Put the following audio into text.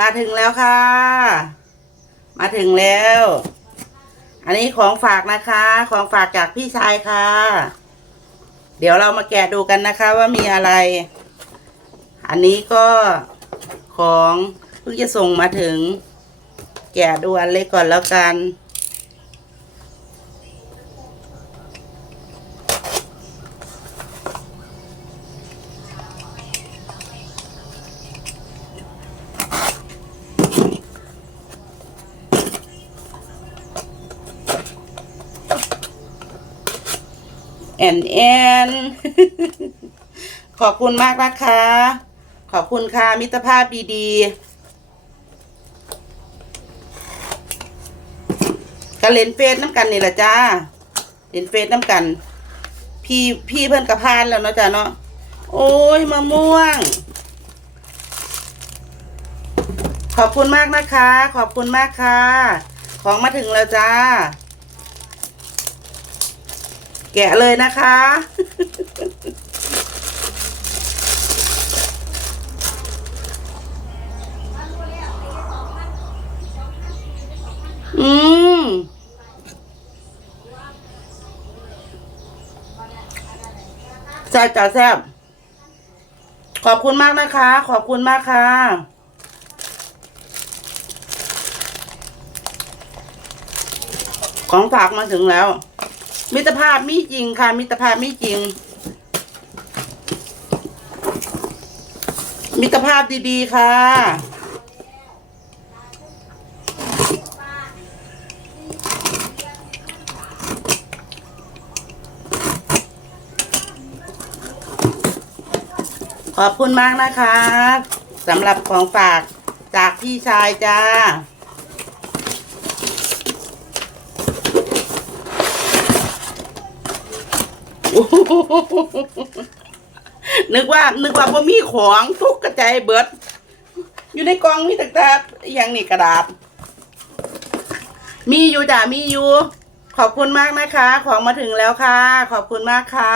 มาถึงแล้วค่ะ มาถึงแล้ว อันนี้ของฝากนะคะ ของฝากจากพี่ชายค่ะ เดี๋ยวเรามาแกะดูกันนะคะว่ามีอะไร อันนี้ก็ของเพิ่งจะส่งมาถึง แกะดูอันเล็กก่อนแล้วกัน แอนแอน ขอบคุณมากนะคะ ขอบคุณค่ะ มิตรภาพดีๆก็เลนเฟซน้ำกันนี่แหละจ้าเลนเฟซน้ำกัน พี่พี่เพื่อนกับพานแล้วเนาะจ้าเนาะ โอ้ยมะม่วง ขอบคุณมากนะคะ ขอบคุณมากค่ะ ของมาถึงแล้วจ้า แกะเลยนะคะ อืม แซ่บจ้าแซ่บ ขอบคุณมากนะคะ ขอบคุณมากค่ะของฝากมาถึงแล้ว มิตรภาพมีจริงค่ะ มิตรภาพมีจริง มิตรภาพดีๆค่ะ ขอบคุณมากนะคะสำหรับของฝากจากพี่ชายจ้า นึกว่า นึกว่าบ่มีของทุกกระจายเบิด อยู่ในกล่องมีแต่กระดาษอหย่างนี่กระดาษ มีอยู่จ้ะมีอยู่ ขอบคุณมากนะคะ ของมาถึงแล้วค่ะ ขอบคุณมากค่ะ